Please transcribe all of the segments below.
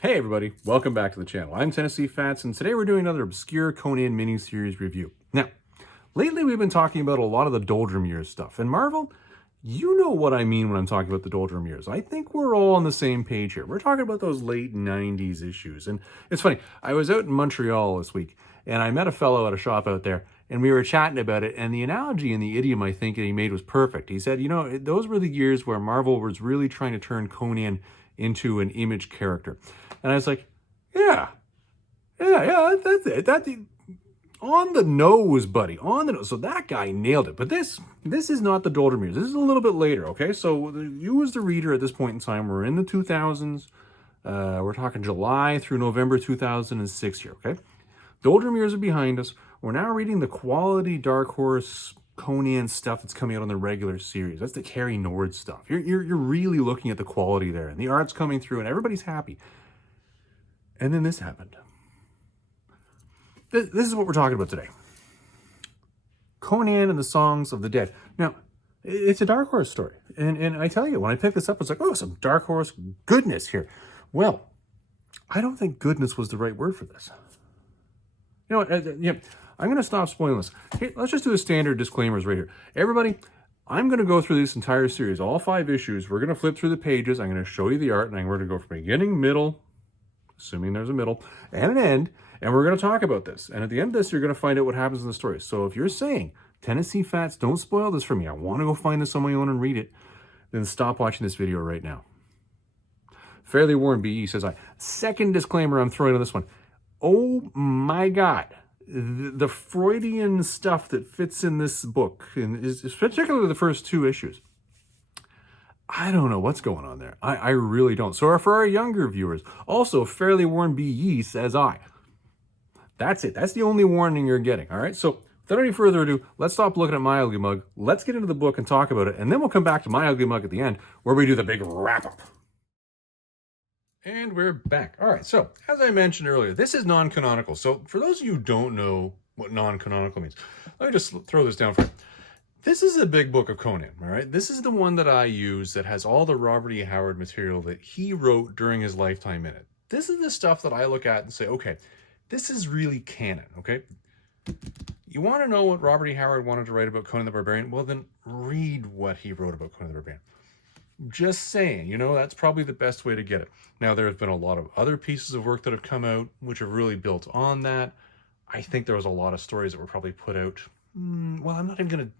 Hey everybody, welcome back to the channel. I'm Tennessee Fats, and today we're doing another obscure Conan miniseries review. Now, lately we've been talking about a lot of the Doldrum years stuff, and Marvel, you know what I mean when I'm talking about the Doldrum years. I think we're all on the same page here. We're talking about those late 90s issues, and it's funny, I was out in Montreal this week, and I met a fellow at a shop out there, and we were chatting about it, and the analogy and the idiom I think that he made was perfect. He said, those were the years where Marvel was really trying to turn Conan into an image character. And I was like, yeah, that's it. That's on the nose, buddy. On the nose. So that guy nailed it. But this is not the Doldrum years. This is a little bit later, okay? So you as the reader at this point in time, we're in the 2000s. We're talking July through November 2006 here, okay? Doldrum years are behind us. We're now reading the quality Dark Horse Conan stuff that's coming out on the regular series. That's the Cary Nord stuff. You're really looking at the quality there, and the art's coming through, and everybody's happy. And then this happened. This is what we're talking about today. Conan and the Songs of the Dead. Now, it's a Dark Horse story. And I tell you, when I picked this up, I was like, oh, some Dark Horse goodness here. Well, I don't think goodness was the right word for this. I'm going to stop spoiling this. Hey, let's just do the standard disclaimers right here. Everybody, I'm going to go through this entire series, all 5 issues. We're going to flip through the pages. I'm going to show you the art, and I'm going to go from beginning, middle, assuming there's a middle, and an end, and we're going to talk about this. And at the end of this, you're going to find out what happens in the story. So if you're saying, Tennessee Fats, don't spoil this for me, I want to go find this on my own and read it, then stop watching this video right now. Fairly Warren BE says, second disclaimer I'm throwing on this one. Oh my God. The Freudian stuff that fits in this book, and is particularly the first 2 issues, I don't know what's going on there. I really don't. So for our younger viewers, also Fairly Warren BE says That's it. That's the only warning you're getting. All right. So without any further ado, let's stop looking at my ugly mug. Let's get into the book and talk about it. And then we'll come back to my ugly mug at the end where we do the big wrap up. And we're back. All right. So as I mentioned earlier, this is non-canonical. So for those of you who don't know what non-canonical means, let me just throw this down for you. This is a big book of Conan, all right? This is the one that I use that has all the Robert E. Howard material that he wrote during his lifetime in it. This is the stuff that I look at and say, okay, this is really canon, okay? You want to know what Robert E. Howard wanted to write about Conan the Barbarian? Well, then read what he wrote about Conan the Barbarian. Just saying, that's probably the best way to get it. Now, there have been a lot of other pieces of work that have come out which have really built on that. I think there was a lot of stories that were probably put out. Well, I'm not going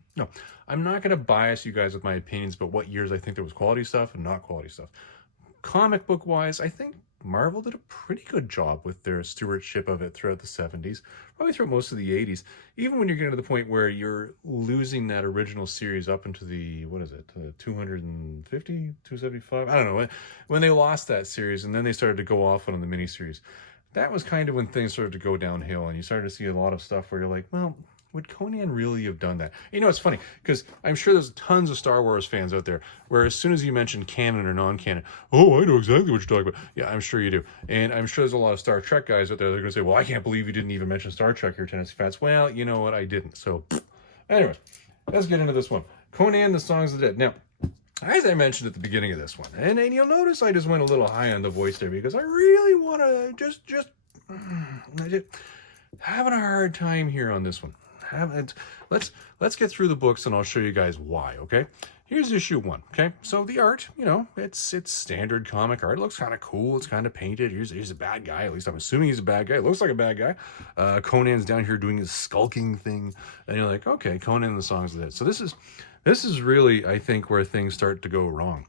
to bias you guys with my opinions about what years I think there was quality stuff and not quality stuff. Comic book wise, I think Marvel did a pretty good job with their stewardship of it throughout the 70s, probably throughout most of the 80s, even when you're getting to the point where you're losing that original series up into the, 250, 275? I don't know. When they lost that series and then they started to go off on the miniseries, that was kind of when things started to go downhill and you started to see a lot of stuff where you're like, well, would Conan really have done that? It's funny, because I'm sure there's tons of Star Wars fans out there where as soon as you mention canon or non-canon, oh, I know exactly what you're talking about. Yeah, I'm sure you do. And I'm sure there's a lot of Star Trek guys out there that are going to say, well, I can't believe you didn't even mention Star Trek here, Tennessee Fats. Well, you know what? I didn't. So, anyways, let's get into this one. Conan, the Songs of the Dead. Now, as I mentioned at the beginning of this one, and you'll notice I just went a little high on the voice there because I really want to just having a hard time here on this one. Let's get through the books and I'll show you guys why, okay? Here's issue 1, okay? So the art, it's standard comic art. It looks kind of cool. It's kind of painted. Here's a bad guy. At least I'm assuming he's a bad guy. It looks like a bad guy. Conan's down here doing his skulking thing. And you're like, okay, Conan and the Songs of the Dead. So this is really, I think, where things start to go wrong.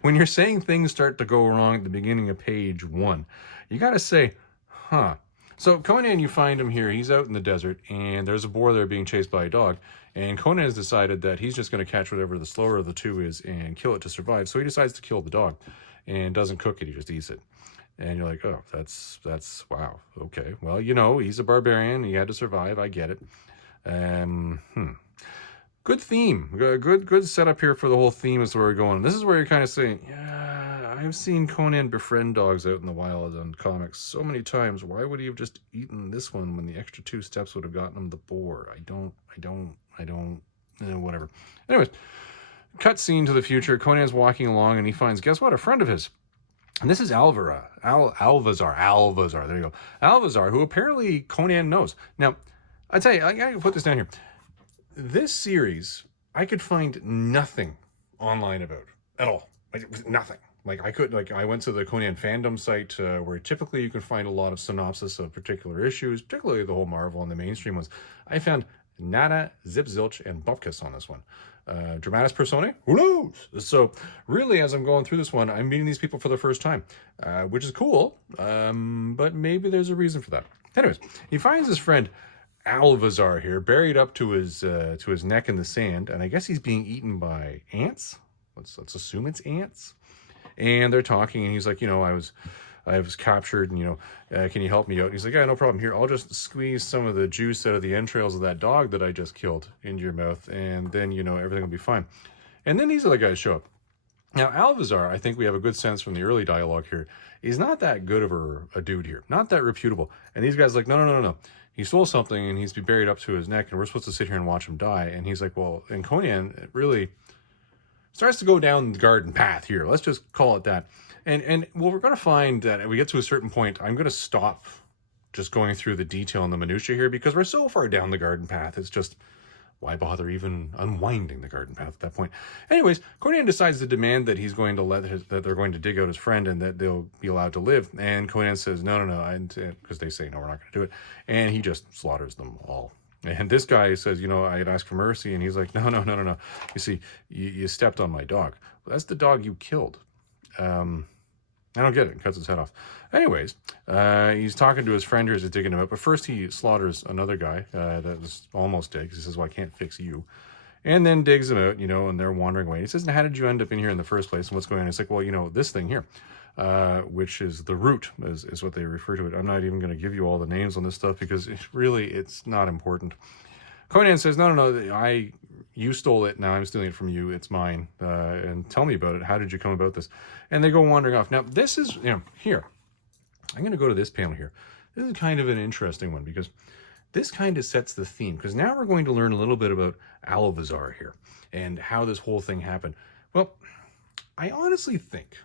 When you're saying things start to go wrong at the beginning of page 1, you got to say, huh. So Conan, you find him here. He's out in the desert, and there's a boar there being chased by a dog. And Conan has decided that he's just going to catch whatever the slower of the 2 is and kill it to survive. So he decides to kill the dog and doesn't cook it. He just eats it. And you're like, oh, that's wow. Okay. Well, he's a barbarian. He had to survive. I get it. Good theme. Good setup here for the whole theme as to where we're going. This is where you're kind of saying, yeah, I've seen Conan befriend dogs out in the wild on comics so many times. Why would he have just eaten this one when the extra 2 steps would have gotten him the boar? I don't, whatever. Anyways, cut scene to the future. Conan's walking along and he finds, guess what? A friend of his. And this is Alvazar, there you go. Alvazar, who apparently Conan knows. Now, I tell you, I gotta put this down here. This series, I could find nothing online about at all. Nothing. I went to the Conan fandom site where typically you can find a lot of synopsis of particular issues, particularly the whole Marvel and the mainstream ones. I found nada, zip, zilch, and bupkis on this one. Dramatis personae? Who knows? So really, as I'm going through this one, I'm meeting these people for the first time, which is cool, but maybe there's a reason for that. Anyways, he finds his friend Alvazar here, buried up to his neck in the sand, and I guess he's being eaten by ants. Let's assume it's ants. And they're talking, and he's like, I was captured, and can you help me out? And he's like, yeah, no problem. Here, I'll just squeeze some of the juice out of the entrails of that dog that I just killed into your mouth, and then everything will be fine. And then these other guys show up. Now, Alvazar, I think we have a good sense from the early dialogue here, he's not that good of a dude here, not that reputable. And these guys are like, no. He stole something, and he's buried up to his neck, and we're supposed to sit here and watch him die. And he's like, well, and Conan, it really starts to go down the garden path here. Let's just call it that. And well, we're going to find that we get to a certain point, I'm going to stop just going through the detail and the minutia here because we're so far down the garden path. It's just, why bother even unwinding the garden path at that point? Anyways, Conan decides to demand that he's going to that they're going to dig out his friend and that they'll be allowed to live. And Conan says, no, because they say, no, we're not going to do it. And he just slaughters them all. And this guy says, I'd ask for mercy. And he's like, no. You see, you stepped on my dog. Well, that's the dog you killed. I don't get it. And cuts his head off. Anyways, he's talking to his friend here as he's digging him up. But first he slaughters another guy that was almost dead. Because he says, well, I can't fix you. And then digs him out, and they're wandering away. He says, how did you end up in here in the first place? And what's going on? It's like, well, this thing here, which is the root, is what they refer to it. I'm not even going to give you all the names on this stuff because it's not important. Conan says, no, you stole it. Now I'm stealing it from you. It's mine. And tell me about it. How did you come about this? And they go wandering off. Now, this is, here. I'm going to go to this panel here. This is kind of an interesting one because this kind of sets the theme. Because now we're going to learn a little bit about Alvazar here and how this whole thing happened. Well, I honestly think,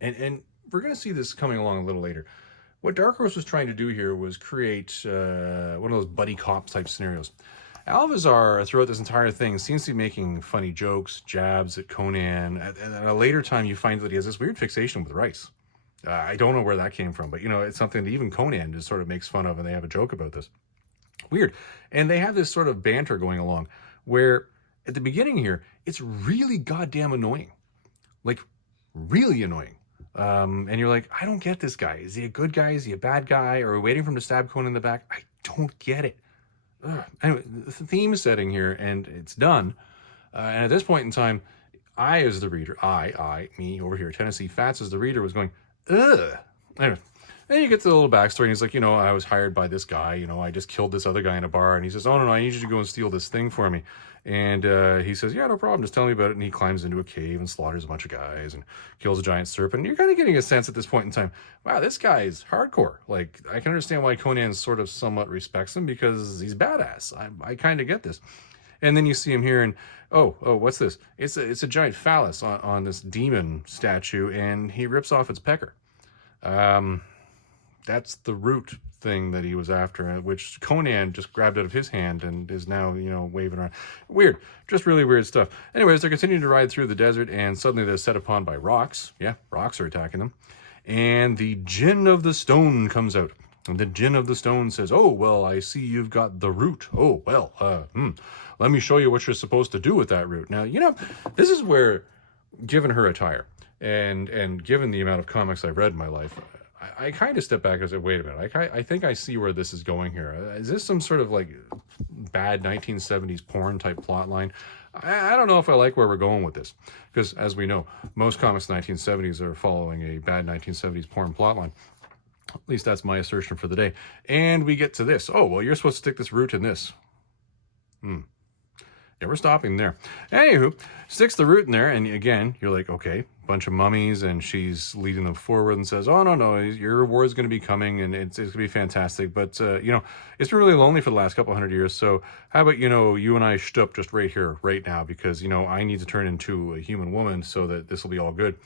and we're going to see this coming along a little later, what Dark Horse was trying to do here was create one of those buddy cop type scenarios. Alvazar, throughout this entire thing, seems to be making funny jokes, jabs at Conan. And at a later time, you find that he has this weird fixation with rice. I don't know where that came from, but, it's something that even Conan just sort of makes fun of, and they have a joke about this. Weird. And they have this sort of banter going along where at the beginning here, it's really goddamn annoying. Like, really annoying. And you're like, I don't get this guy. Is he a good guy? Is he a bad guy? Are we waiting for him to stab Conan in the back? I don't get it. Anyway, the theme setting here, and it's done. And at this point in time, I, as the reader, me over here, Tennessee Fats as the reader, was going, ugh. Anyway, then you get to the little backstory, and he's like, I was hired by this guy, I just killed this other guy in a bar, and he says, oh, no, I need you to go and steal this thing for me. And he says, yeah, no problem, just tell me about it. And he climbs into a cave and slaughters a bunch of guys and kills a giant serpent. And you're kind of getting a sense at this point in time, wow, this guy's hardcore. Like, I can understand why Conan sort of somewhat respects him because he's badass. I kind of get this. And then you see him here and, oh, what's this? It's a giant phallus on this demon statue, and he rips off its pecker. That's the root thing that he was after, which Conan just grabbed out of his hand and is now, waving around. Weird. Just really weird stuff. Anyways, they're continuing to ride through the desert, and suddenly they're set upon by rocks. Yeah, rocks are attacking them. And the Djinn of the Stone comes out. And the Djinn of the Stone says, oh, well, I see you've got the root. Oh, well, let me show you what you're supposed to do with that root. Now, this is where, given her attire, and given the amount of comics I've read in my life, I kind of step back and say, wait a minute, I think I see where this is going here. Is this some sort of like bad 1970s porn type plot line? I don't know if I like where we're going with this. Because as we know, most comics in the 1970s are following a bad 1970s porn plot line. At least that's my assertion for the day. And we get to this. Oh, well, you're supposed to stick this root in this. Yeah, we're stopping there. Anywho, sticks the root in there, and again, you're like, okay, bunch of mummies, and she's leading them forward and says, oh, no, your reward's going to be coming, and it's going to be fantastic, but, it's been really lonely for the last couple hundred years, so how about, you and I shtup just right here, right now, because, I need to turn into a human woman so that this will be all good.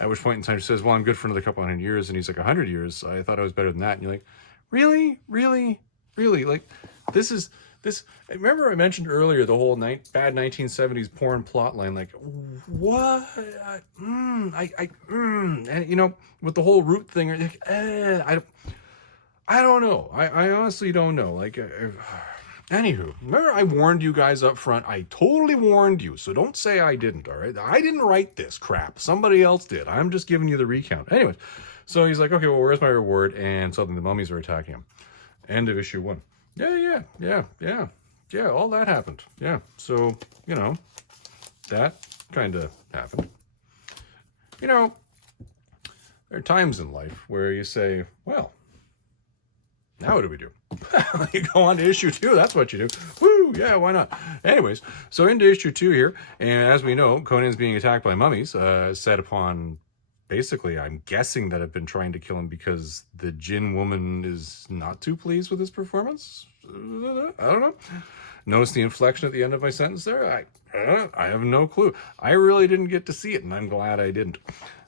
At which point in time she says, well, I'm good for another couple hundred years. And he's like, 100 years? I thought I was better than that. And you're like, really? Really? Really? Like, this is... This, remember I mentioned earlier the whole bad 1970s porn plot line, like, what? And, you know, with the whole root thing, like, I don't know. I honestly don't know. Like, anywho, remember I warned you guys up front. I totally warned you, so don't say I didn't, all right? I didn't write this crap. Somebody else did. I'm just giving you the recount. Anyways, so he's like, okay, well, where's my reward? And suddenly the mummies are attacking him. End of issue 1. Yeah, all that happened. Yeah, so, you know, that kind of happened. You know, there are times in life where you say, well, now what do we do? You go on to issue 2, that's what you do. Woo, yeah, why not? Anyways, so into issue 2 here, and as we know, Conan's being attacked by mummies, set upon... Basically, I'm guessing that I've been trying to kill him because the Jinn woman is not too pleased with his performance. I don't know. Notice the inflection at the end of my sentence there? I have no clue. I really didn't get to see it, and I'm glad I didn't.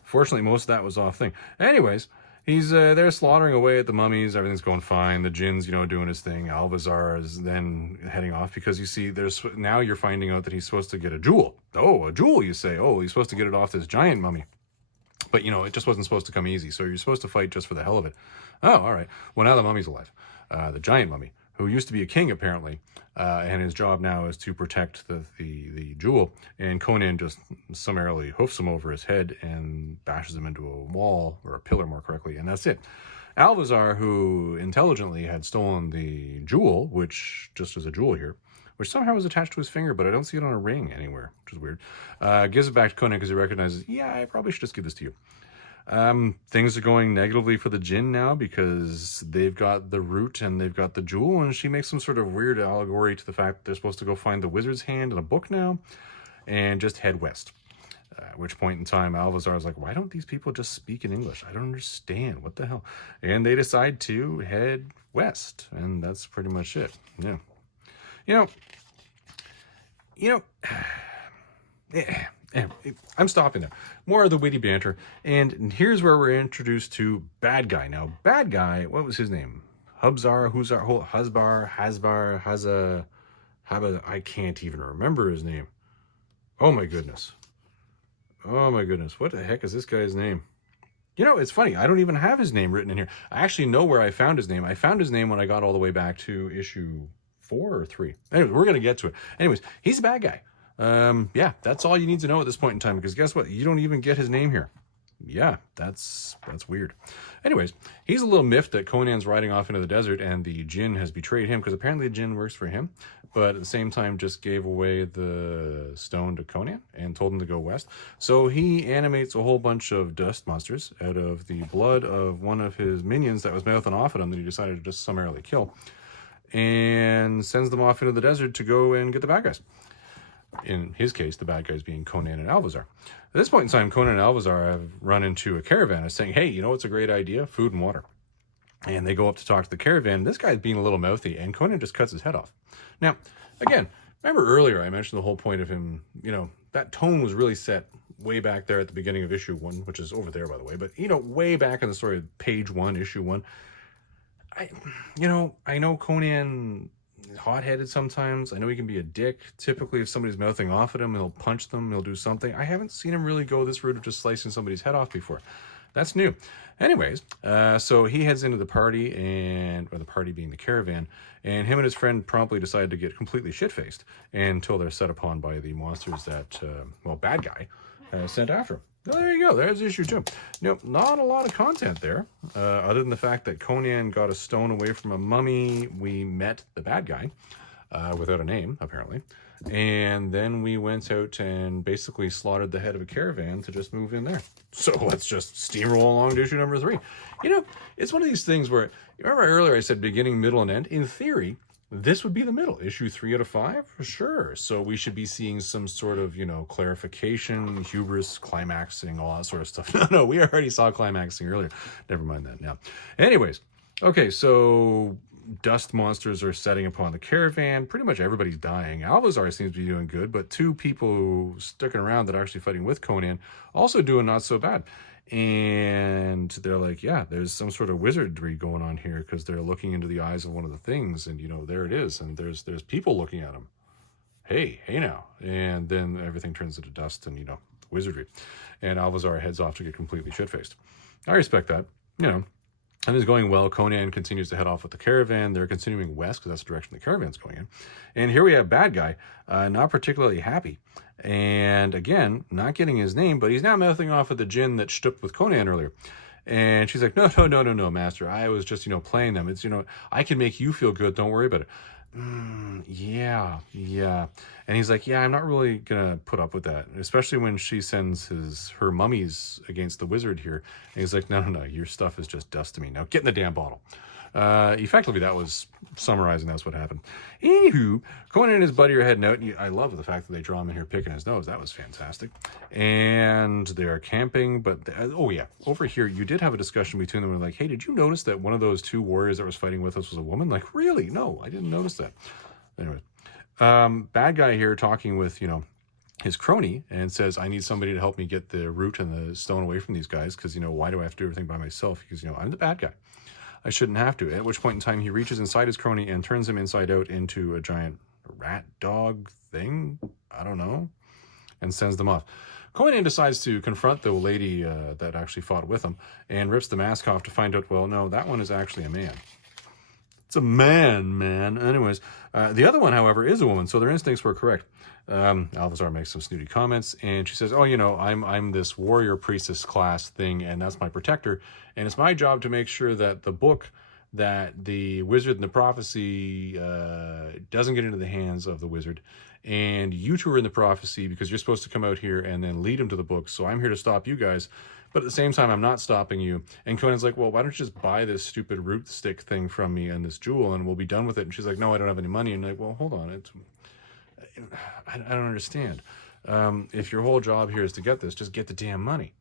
Fortunately, most of that was off thing. Anyways, he's there slaughtering away at the mummies. Everything's going fine. The Jinn's, you know, doing his thing. Alvazar is then heading off because you see, now you're finding out that he's supposed to get a jewel. Oh, a jewel, you say. Oh, he's supposed to get it off this giant mummy. But, you know, it just wasn't supposed to come easy. So you're supposed to fight just for the hell of it. Oh, all right. Well, now the mummy's alive. The giant mummy, who used to be a king, apparently. And his job now is to protect the jewel. And Conan just summarily hoofs him over his head and bashes him into a wall, or a pillar more correctly. And that's it. Alvazar, who intelligently had stolen the jewel, which just is a jewel here, which somehow was attached to his finger, but I don't see it on a ring anywhere, which is weird. Gives it back to Conan because he recognizes, yeah, I probably should just give this to you. Things are going negatively for the Jinn now because they've got the root and they've got the jewel, and she makes some sort of weird allegory to the fact that they're supposed to go find the wizard's hand in a book now and just head west. At which point in time, Alvazar is like, why don't these people just speak in English? I don't understand. What the hell? And they decide to head west, and that's pretty much it. Yeah. I'm stopping there. More of the witty banter. And here's where we're introduced to Bad Guy. Now, Bad Guy, what was his name? I can't even remember his name. Oh my goodness. What the heck is this guy's name? You know, it's funny. I don't even have his name written in here. I actually know where I found his name. I found his name when I got all the way back to issue 4 or 3. Anyways, we're going to get to it. Anyways, he's a bad guy. Yeah, that's all you need to know at this point in time, because guess what? You don't even get his name here. Yeah, that's weird. Anyways, he's a little miffed that Conan's riding off into the desert and the Jinn has betrayed him, because apparently the Jinn works for him, but at the same time just gave away the stone to Conan and told him to go west. So he animates a whole bunch of dust monsters out of the blood of one of his minions that was mouthing off at him that he decided to just summarily kill, and sends them off into the desert to go and get the bad guys. In his case, the bad guys being Conan and Alvazar. At this point in time, Conan and Alvazar have run into a caravan and saying, hey, you know what's a great idea? Food and water. And they go up to talk to the caravan. This guy's being a little mouthy, and Conan just cuts his head off. Now, again, remember earlier I mentioned the whole point of him, you know, that tone was really set way back there at the beginning of issue 1, which is over there, by the way. But, you know, way back in the story of page 1, issue 1. I know Conan is hot-headed sometimes. I know he can be a dick. Typically, if somebody's mouthing off at him, he'll punch them, he'll do something. I haven't seen him really go this route of just slicing somebody's head off before. That's new. Anyways, so he heads into the party, or the party being the caravan, and him and his friend promptly decide to get completely shit-faced until they're set upon by the monsters that, bad guy sent after him. Well, there you go. There's issue 2. Not a lot of content there, other than the fact that Conan got a stone away from a mummy. We met the bad guy, without a name, apparently. And then we went out and basically slaughtered the head of a caravan to just move in there. So let's just steamroll along to issue number 3. It's one of these things where, remember earlier I said beginning, middle, and end? In theory, this would be the middle. Issue 3 out of 5? For sure. So we should be seeing some sort of, clarification, hubris, climaxing, all that sort of stuff. No, we already saw climaxing earlier. Never mind that now. Anyways, okay, so dust monsters are setting upon the caravan. Pretty much everybody's dying. Alvazar seems to be doing good, but two people sticking around that are actually fighting with Conan also doing not so bad. And they're like, yeah, there's some sort of wizardry going on here, because they're looking into the eyes of one of the things, and there it is, and there's people looking at him. Hey now. And then everything turns into dust and wizardry. And Alvazar heads off to get completely shit-faced. I respect that. And it's going well. Conan continues to head off with the caravan. They're continuing west because that's the direction the caravan's going in. And here we have bad guy, not particularly happy. And again, not getting his name, but he's now mouthing off at the djinn that stooped with Conan earlier. And she's like, no, master. I was just, playing them. It's, I can make you feel good. Don't worry about it. Yeah. And he's like, yeah, I'm not really gonna put up with that, especially when she sends her mummies against the wizard here. And he's like, no, your stuff is just dust to me. Now get in the damn bottle. Effectively, that was summarizing. That's what happened. Anywho, Conan and his buddy are heading out. And I love the fact that they draw him in here picking his nose. That was fantastic. And they are camping. But over here, you did have a discussion between them. Like, hey, did you notice that one of those two warriors that was fighting with us was a woman? Like, really? No, I didn't notice that. Anyway, bad guy here talking with his crony, and says, I need somebody to help me get the root and the stone away from these guys, because why do I have to do everything by myself? Because I'm the bad guy. I shouldn't have to. At which point in time, he reaches inside his crony and turns him inside out into a giant rat dog thing. I don't know. And sends them off. Conan decides to confront the lady that actually fought with him and rips the mask off to find out, well, no, that one is actually a man. It's a man. Anyways, the other one, however, is a woman, so their instincts were correct. Alvazar makes some snooty comments, and she says, I'm this warrior priestess class thing, and that's my protector, and it's my job to make sure that the book that the wizard and the prophecy doesn't get into the hands of the wizard, and you two are in the prophecy because you're supposed to come out here and then lead him to the book, so I'm here to stop you guys. But at the same time, I'm not stopping you. And Conan's like, well, why don't you just buy this stupid root stick thing from me and this jewel, and we'll be done with it. And she's like, no, I don't have any money. And I'm like, well, hold on. I don't understand. If your whole job here is to get this, just get the damn money.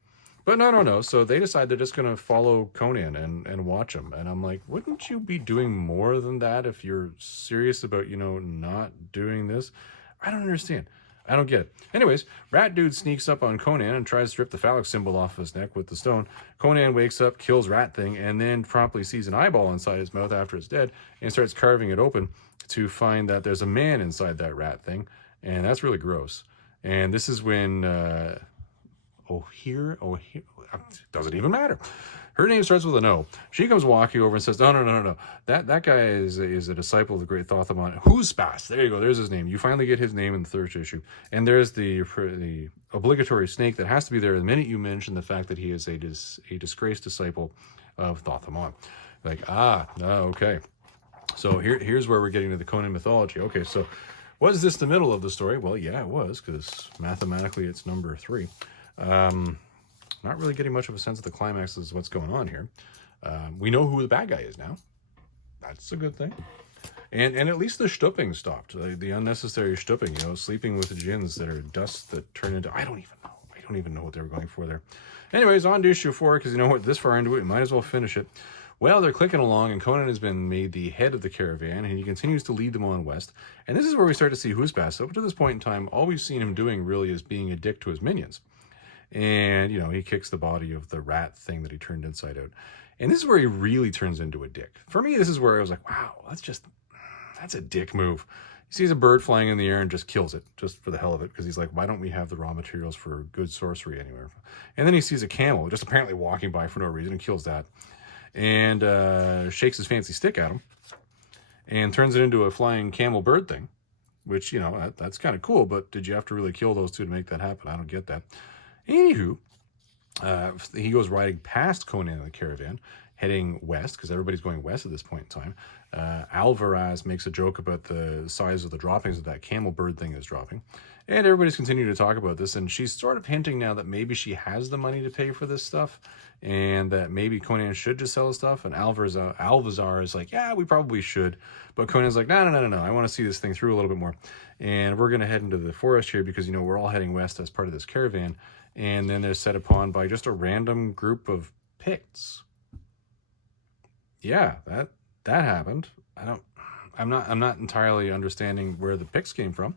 But no. So they decide they're just going to follow Conan and watch him. And I'm like, wouldn't you be doing more than that if you're serious about, not doing this? I don't understand. I don't get it. Anyways, Rat Dude sneaks up on Conan and tries to rip the phallic symbol off his neck with the stone. Conan wakes up, kills Rat Thing, and then promptly sees an eyeball inside his mouth after it's dead and starts carving it open to find that there's a man inside that rat thing. And that's really gross. And this is when... here, doesn't even matter. Her name starts with an O. She comes walking over and says, no. That guy is a disciple of the great Thothomon. Huspas. There you go. There's his name. You finally get his name in the third issue. And there's the obligatory snake that has to be there the minute you mention the fact that he is a disgraced disciple of Thothomon. Like, okay. So here's where we're getting to the Conan mythology. Okay, so was this the middle of the story? Well, yeah, it was, because mathematically it's number 3. Not really getting much of a sense of the climax of what's going on here. We know who the bad guy is now. That's a good thing. And at least the stooping stopped. The unnecessary stooping, sleeping with the djinns that are dust that turn into... I don't even know what they were going for there. Anyways, on to issue 4, because you know what? This far into it, we might as well finish it. Well, they're clicking along, and Conan has been made the head of the caravan, and he continues to lead them on west. And this is where we start to see Huspas. Up to this point in time, all we've seen him doing really is being a dick to his minions. And, he kicks the body of the rat thing that he turned inside out. And this is where he really turns into a dick. For me, this is where I was like, wow, that's a dick move. He sees a bird flying in the air and just kills it, just for the hell of it, because he's like, why don't we have the raw materials for good sorcery anywhere? And then he sees a camel just apparently walking by for no reason and kills that. And shakes his fancy stick at him and turns it into a flying camel bird thing, which, that's kind of cool, but did you have to really kill those two to make that happen? I don't get that. Anywho, he goes riding past Conan in the caravan, heading west, because everybody's going west at this point in time. Alvarez makes a joke about the size of the droppings that camel bird thing is dropping. And everybody's continuing to talk about this, and she's sort of hinting now that maybe she has the money to pay for this stuff, and that maybe Conan should just sell his stuff. And Alvazar is like, yeah, we probably should. But Conan's like, no, I want to see this thing through a little bit more. And we're going to head into the forest here because, we're all heading west as part of this caravan. And then they're set upon by just a random group of Picts. Yeah, that happened. I'm not entirely understanding where the Picts came from.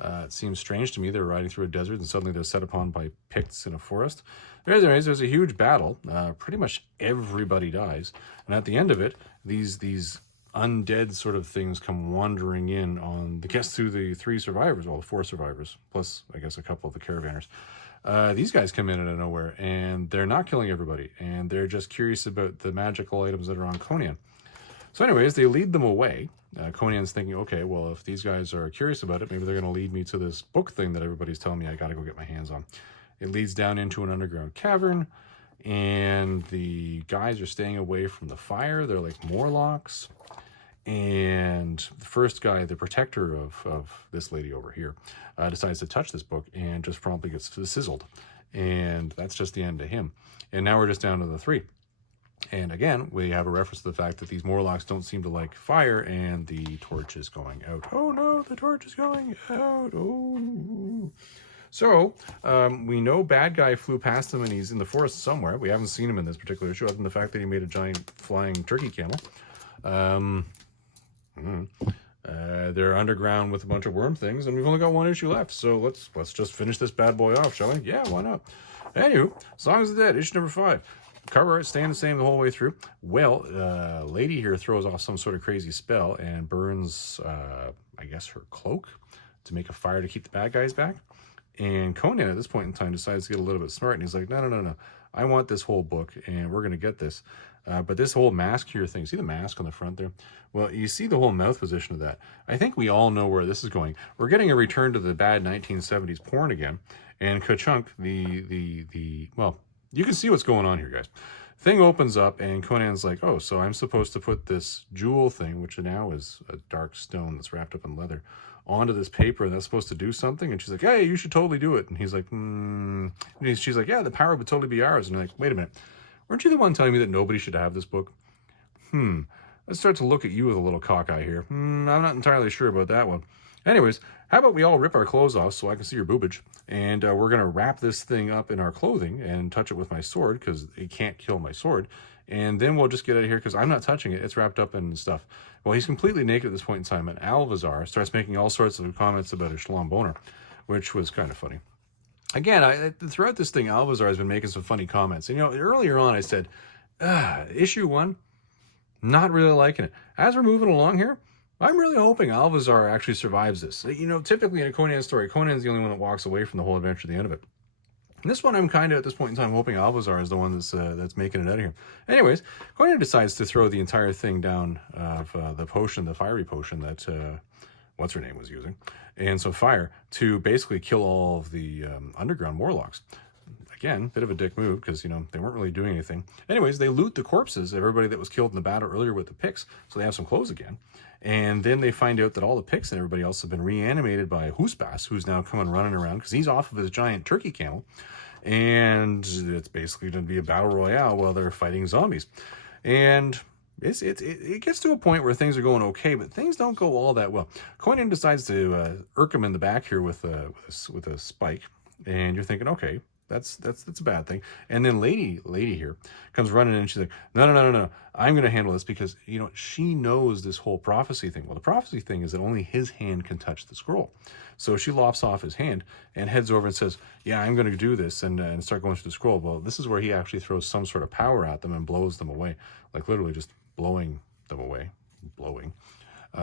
It seems strange to me. They're riding through a desert and suddenly they're set upon by Picts in a forest. There's a huge battle. Pretty much everybody dies, and at the end of it, these undead sort of things come wandering in on the guess through the three survivors, well, the four survivors, plus I guess a couple of the caravanners. These guys come in out of nowhere, and they're not killing everybody, and they're just curious about the magical items that are on Conan. So anyways, they lead them away. Conan's thinking, okay, well, if these guys are curious about it, maybe they're going to lead me to this book thing that everybody's telling me I got to go get my hands on. It leads down into an underground cavern, and the guys are staying away from the fire. They're like Morlocks. And the first guy, the protector of this lady over here, decides to touch this book and just promptly gets sizzled. And that's just the end of him. And now we're just down to the three. And again, we have a reference to the fact that these Morlocks don't seem to like fire, and the torch is going out. Oh no, the torch is going out. Oh. So, we know bad guy flew past him and he's in the forest somewhere. We haven't seen him in this particular issue, other than the fact that he made a giant flying turkey camel. They're underground with a bunch of worm things, and we've only got one issue left. So let's just finish this bad boy off, shall we? Yeah, why not? Anywho, Songs of the Dead, issue number 5. Cover art staying the same the whole way through. Well, lady here throws off some sort of crazy spell and burns, I guess, her cloak to make a fire to keep the bad guys back. And Conan at this point in time decides to get a little bit smart, and he's like, no. I want this whole book, and we're going to get this. But this whole mask here thing, see the mask on the front there? Well, you see the whole mouth position of that. I think we all know where this is going. We're getting a return to the bad 1970s porn again. And Ka-Chunk, well, you can see what's going on here, guys. Thing opens up, and Conan's like, oh, so I'm supposed to put this jewel thing, which now is a dark stone that's wrapped up in leather, onto this paper, and that's supposed to do something? And she's like, hey, you should totally do it. And he's like, And she's like, yeah, the power would totally be ours. And you're like, wait a minute. Weren't you the one telling me that nobody should have this book? Let's start to look at you with a little cockeye here. I'm not entirely sure about that one. Anyways, how about we all rip our clothes off so I can see your boobage, and we're going to wrap this thing up in our clothing and touch it with my sword, because it can't kill my sword, and then we'll just get out of here, because I'm not touching it. It's wrapped up in stuff. Well, he's completely naked at this point in time, and Alvazar starts making all sorts of comments about his schlong boner, which was kind of funny. Again, throughout this thing, Alvazar has been making some funny comments. And, earlier on I said, issue 1, not really liking it. As we're moving along here, I'm really hoping Alvazar actually survives this. Typically in a Conan story, Conan's the only one that walks away from the whole adventure at the end of it. And this one, I'm kind of, at this point in time, hoping Alvazar is the one that's making it out of here. Anyways, Conan decides to throw the entire thing down of the potion, the fiery potion that, what's-her-name was using, and so fire, to basically kill all of the underground Morlocks. Again, bit of a dick move, because, they weren't really doing anything. Anyways, they loot the corpses of everybody that was killed in the battle earlier with the Picts, so they have some clothes again. And then they find out that all the Picts and everybody else have been reanimated by Huspas, who's now coming running around, because he's off of his giant turkey camel. And it's basically going to be a battle royale while they're fighting zombies. And it gets to a point where things are going okay, but things don't go all that well. Conan decides to irk him in the back here with a spike, and you're thinking, okay, that's a bad thing. And then lady here comes running in, and she's like, no, I'm going to handle this, because she knows this whole prophecy thing. Well, the prophecy thing is that only his hand can touch the scroll. So she lops off his hand and heads over and says, yeah, I'm going to do this, and start going through the scroll. Well, this is where he actually throws some sort of power at them and blows them away, like literally just blowing them away,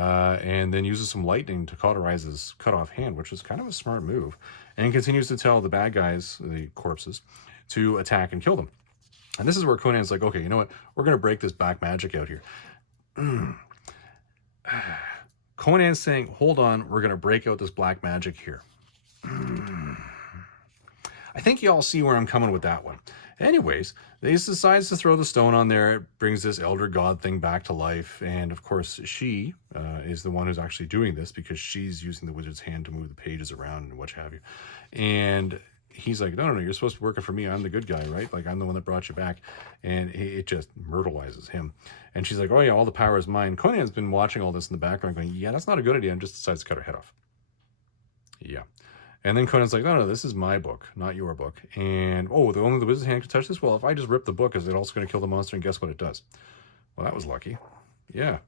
and then uses some lightning to cauterize his cut off hand, which is kind of a smart move, and continues to tell the bad guys, the corpses, to attack and kill them. And this is where Conan's like, okay, you know what? We're going to break this black magic out here. Conan's saying, hold on, we're going to break out this black magic here. I think you all see where I'm coming with that one. Anyways, they decides to throw the stone on there. It brings this elder god thing back to life. And of course, she is the one who's actually doing this, because she's using the wizard's hand to move the pages around and what have you. And he's like, no, you're supposed to be working for me. I'm the good guy, right? Like, I'm the one that brought you back. And it just myrtleizes him. And she's like, oh yeah, all the power is mine. Conan's been watching all this in the background going, yeah, that's not a good idea, and just decides to cut her head off. Yeah. And then Conan's like, no, this is my book, not your book. And, only the wizard's hand can touch this? Well, if I just rip the book, is it also going to kill the monster? And guess what it does? Well, that was lucky. Yeah.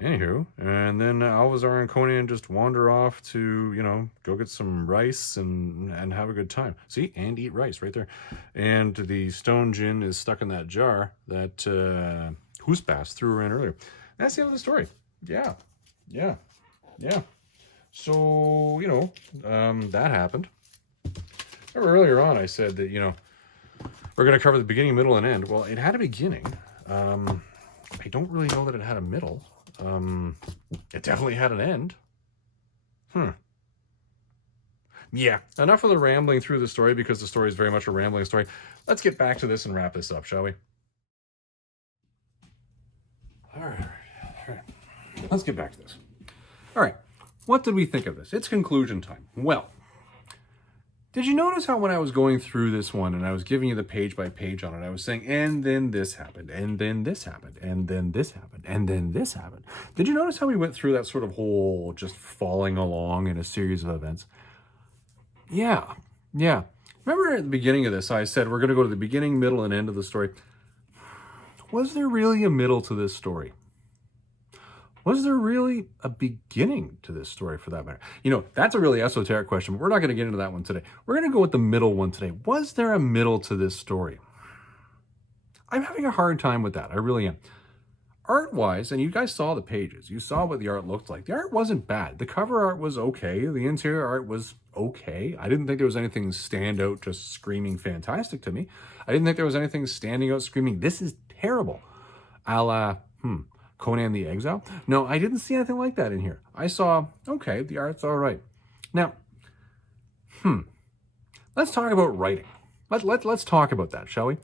Anywho, and then Alvazar and Conan just wander off to, go get some rice and have a good time. See, and eat rice right there. And the stone gin is stuck in that jar that Huspas threw in earlier. That's the end of the story. Yeah, yeah, yeah. So, that happened. Remember earlier on I said that, we're going to cover the beginning, middle, and end. Well, it had a beginning. I don't really know that it had a middle. It definitely had an end. Yeah, enough of the rambling through the story, because the story is very much a rambling story. Let's get back to this and wrap this up, shall we? All right. Let's get back to this. All right, what did we think of this? It's conclusion time. Well, did you notice how when I was going through this one and I was giving you the page by page on it, I was saying, and then this happened, and then this happened, and then this happened, and then this happened? Did you notice how we went through that sort of whole just falling along in a series of events? Yeah. Remember at the beginning of this, I said we're going to go to the beginning, middle, and end of the story. Was there really a middle to this story? Was there really a beginning to this story, for that matter? That's a really esoteric question, but we're not going to get into that one today. We're going to go with the middle one today. Was there a middle to this story? I'm having a hard time with that. I really am. Art-wise, and you guys saw the pages. You saw what the art looked like. The art wasn't bad. The cover art was okay. The interior art was okay. I didn't think there was anything stand out just screaming fantastic to me. I didn't think there was anything standing out screaming, this is terrible. A la, Conan the Exile? No, I didn't see anything like that in here. I saw, okay, the art's all right. Now, let's talk about writing. Let's talk about that, shall we?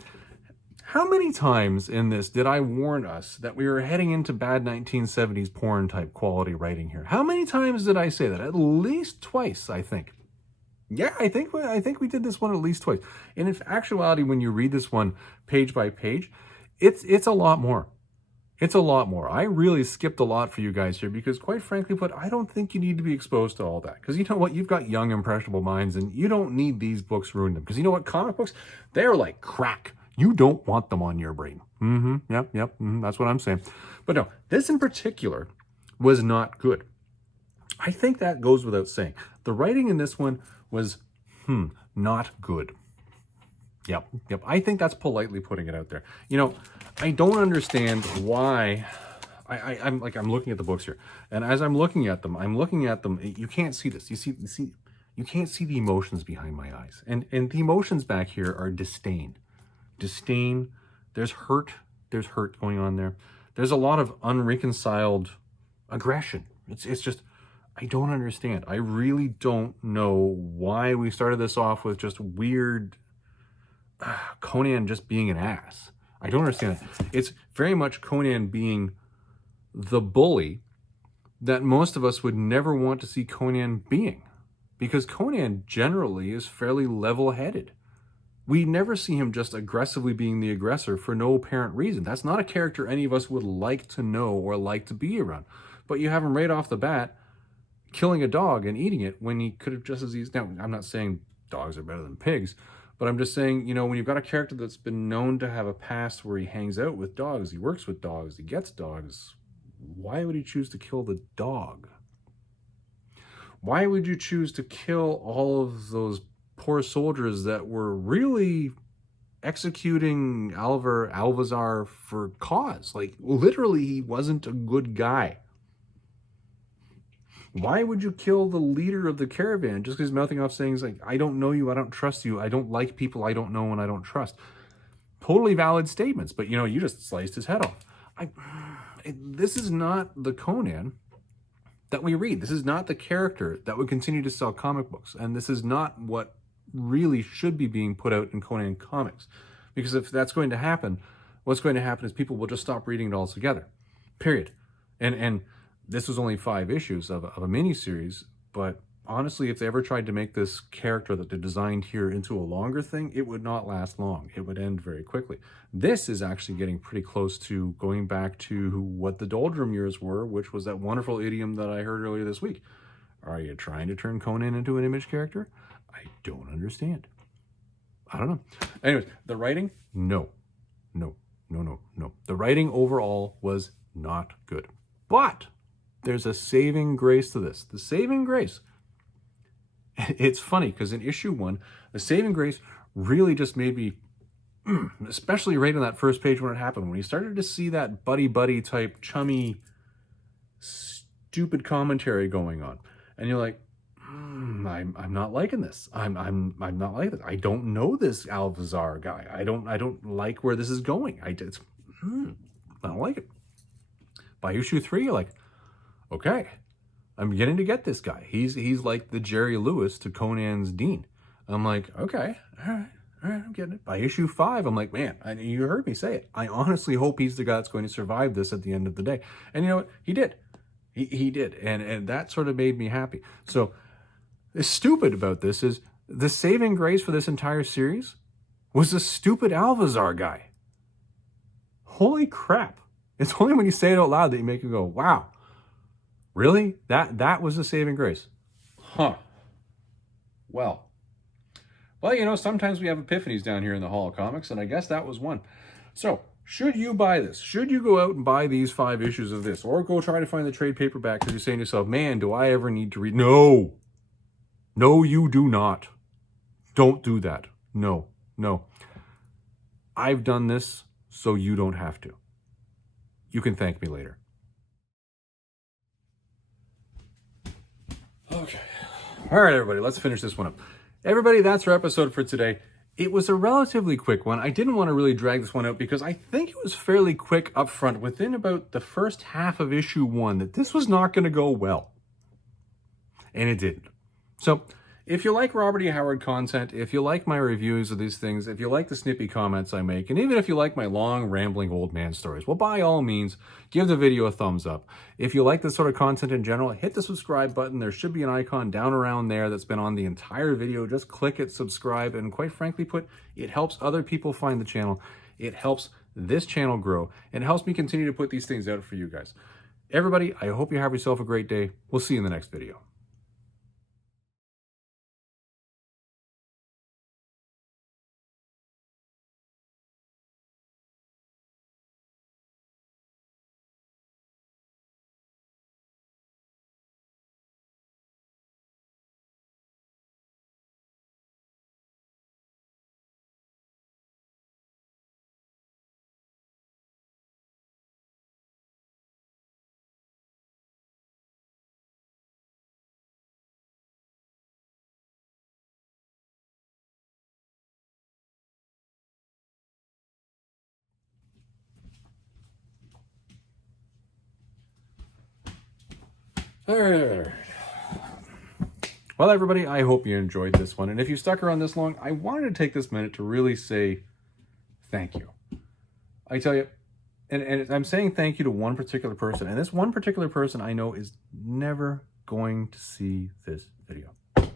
How many times in this did I warn us that we were heading into bad 1970s porn type quality writing here? How many times did I say that? At least twice, I think. Yeah, I think we did this one at least twice. And in actuality, when you read this one page by page, it's a lot more. It's a lot more. I really skipped a lot for you guys here because, quite frankly, but I don't think you need to be exposed to all that. Because you know what? You've got young, impressionable minds, and you don't need these books ruin them. Because you know what? Comic books, they're like crack. You don't want them on your brain. Yep. That's what I'm saying. But no, this in particular was not good. I think that goes without saying. The writing in this one was, not good. Yep. I think that's politely putting it out there. I don't understand why. I'm looking at the books here, and as I'm looking at them, you can't see this. You see, you can't see the emotions behind my eyes, and the emotions back here are disdain. There's hurt going on there. There's a lot of unreconciled aggression. It's just, I don't understand. I really don't know why we started this off with just weird Conan just being an ass. I don't understand it. It's very much Conan being the bully that most of us would never want to see Conan being, because Conan generally is fairly level-headed. We never see him just aggressively being the aggressor for no apparent reason. That's not a character any of us would like to know or like to be around. But you have him right off the bat killing a dog and eating it when he could have just as easily... Now, I'm not saying dogs are better than pigs, but I'm just saying, when you've got a character that's been known to have a past where he hangs out with dogs, he works with dogs, he gets dogs, why would he choose to kill the dog? Why would you choose to kill all of those poor soldiers that were really executing Alvazar for cause? Like, literally, he wasn't a good guy. Why would you kill the leader of the caravan just because he's mouthing off saying, like, I don't know you, I don't trust you, I don't like people I don't know and I don't trust? Totally valid statements, but you just sliced his head off. This is not the Conan that we read. This is not the character that would continue to sell comic books, and this is not what really should be being put out in Conan comics. Because if that's going to happen, what's going to happen is people will just stop reading it altogether. Period. And this was only 5 issues of a miniseries, but honestly, if they ever tried to make this character that they designed here into a longer thing, it would not last long. It would end very quickly. This is actually getting pretty close to going back to what the doldrum years were, which was that wonderful idiom that I heard earlier this week. Are you trying to turn Conan into an image character? I don't understand. I don't know. Anyways, the writing, no. The writing overall was not good. But there's a saving grace to this. The saving grace. It's funny because in issue 1, the saving grace really just made me, especially right on that first page when it happened, when you started to see that buddy type chummy, stupid commentary going on, and you're like, I'm not liking this. I'm not liking this. I don't know this Alvazar guy. I don't like where this is going. I don't like it. By issue 3, you're like, okay, I'm beginning to get this guy. He's like the Jerry Lewis to Conan's Dean. I'm like, okay, all right, I'm getting it. By issue 5, I'm like, man, you heard me say it. I honestly hope he's the guy that's going to survive this at the end of the day. And you know what? He did. He did. And that sort of made me happy. So the stupid about this is the saving grace for this entire series was the stupid Alvazar guy. Holy crap. It's only when you say it out loud that you make it go, wow, really? That was the saving grace. Huh. Well, you know, sometimes we have epiphanies down here in the Hall of Comics, and I guess that was one. So, should you buy this? Should you go out and buy these 5 issues of this? Or go try to find the trade paperback because you're saying to yourself, man, do I ever need to read? No. No, you do not. Don't do that. No. I've done this so you don't have to. You can thank me later. Okay. All right, everybody, let's finish this one up. Everybody, that's our episode for today. It was a relatively quick one. I didn't want to really drag this one out because I think it was fairly quick up front within about the first half of issue 1 that this was not going to go well. And it didn't. So, if you like Robert E. Howard content, if you like my reviews of these things, if you like the snippy comments I make, and even if you like my long, rambling old man stories, well, by all means, give the video a thumbs up. If you like this sort of content in general, hit the subscribe button. There should be an icon down around there that's been on the entire video. Just click it, subscribe, and quite frankly it helps other people find the channel. It helps this channel grow, and it helps me continue to put these things out for you guys. Everybody, I hope you have yourself a great day. We'll see you in the next video. All right. Well, everybody, I hope you enjoyed this one. And if you stuck around this long, I wanted to take this minute to really say thank you. I tell you, and I'm saying thank you to one particular person. And this one particular person I know is never going to see this video. And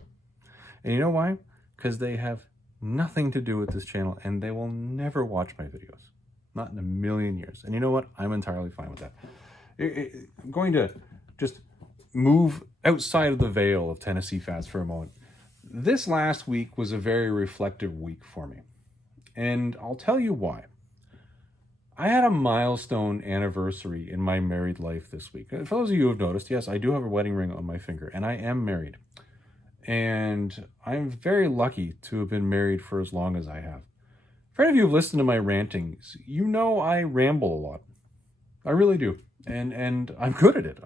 you know why? Because they have nothing to do with this channel and they will never watch my videos. Not in a million years. And you know what? I'm entirely fine with that. I'm going to just move outside of the veil of Tennessee Fats for a moment. This last week was a very reflective week for me. And I'll tell you why. I had a milestone anniversary in my married life this week. For those of you who have noticed, yes, I do have a wedding ring on my finger, and I am married. And I'm very lucky to have been married for as long as I have. For any of you who've listened to my rantings, you know I ramble a lot. I really do. And I'm good at it.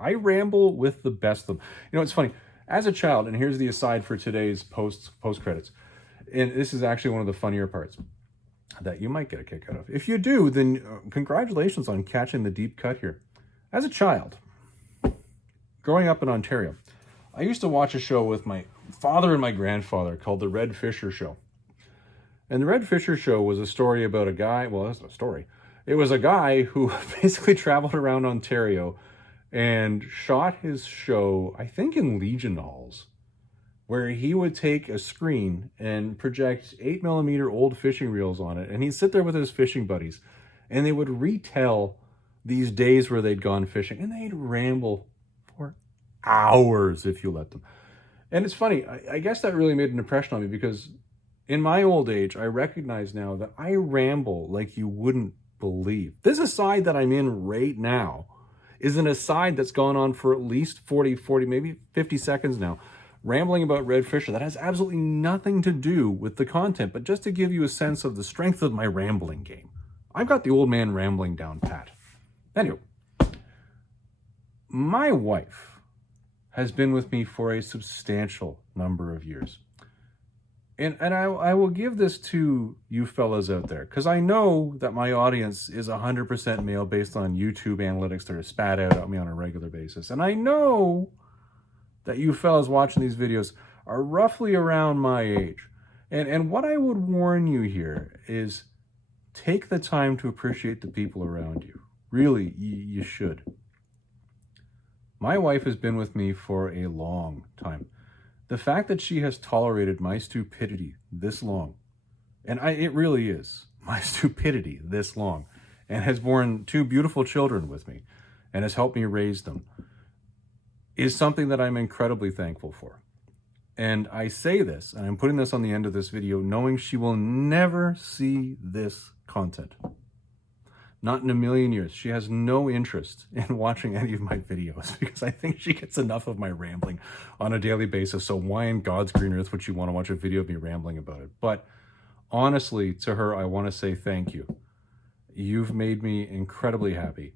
I ramble with the best of them. You know, it's funny. As a child, and here's the aside for today's post credits, and this is actually one of the funnier parts that you might get a kick out of. If you do, then congratulations on catching the deep cut here. As a child, growing up in Ontario, I used to watch a show with my father and my grandfather called The Red Fisher Show. And The Red Fisher Show was a story about a guy, well, that's not a story. It was a guy who basically traveled around Ontario and shot his show, I think in Legion Halls, where he would take a screen and project 8mm old fishing reels on it. And he'd sit there with his fishing buddies and they would retell these days where they'd gone fishing, and they'd ramble for hours if you let them. And it's funny, I guess that really made an impression on me because in my old age, I recognize now that I ramble like you wouldn't believe. This aside that I'm in right now is an aside that's gone on for at least 40, maybe 50 seconds now, rambling about Red Fisher. That has absolutely nothing to do with the content, but just to give you a sense of the strength of my rambling game. I've got the old man rambling down pat. Anyway, my wife has been with me for a substantial number of years. And I will give this to you fellas out there, because I know that my audience is 100% male based on YouTube analytics that are spat out at me on a regular basis. And I know that you fellas watching these videos are roughly around my age. And what I would warn you here is take the time to appreciate the people around you. Really, you should. My wife has been with me for a long time. The fact that she has tolerated my stupidity this long, and it really is my stupidity this long, and has borne 2 beautiful children with me, and has helped me raise them, is something that I'm incredibly thankful for. And I say this, and I'm putting this on the end of this video, knowing she will never see this content. Not in a million years. She has no interest in watching any of my videos because I think she gets enough of my rambling on a daily basis. So why in God's green earth would she want to watch a video of me rambling about it? But honestly, to her, I want to say thank you. You've made me incredibly happy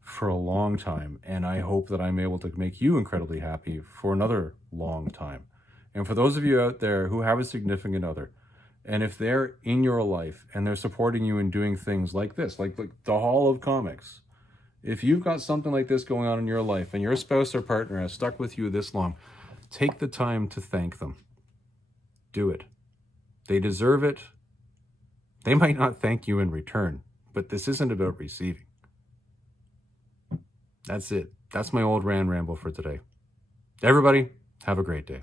for a long time, and I hope that I'm able to make you incredibly happy for another long time. And for those of you out there who have a significant other, and if they're in your life and they're supporting you in doing things like this, like the Hall of Comics, if you've got something like this going on in your life and your spouse or partner has stuck with you this long, take the time to thank them. Do it. They deserve it. They might not thank you in return, but this isn't about receiving. That's it. That's my old ramble for today. Everybody, have a great day.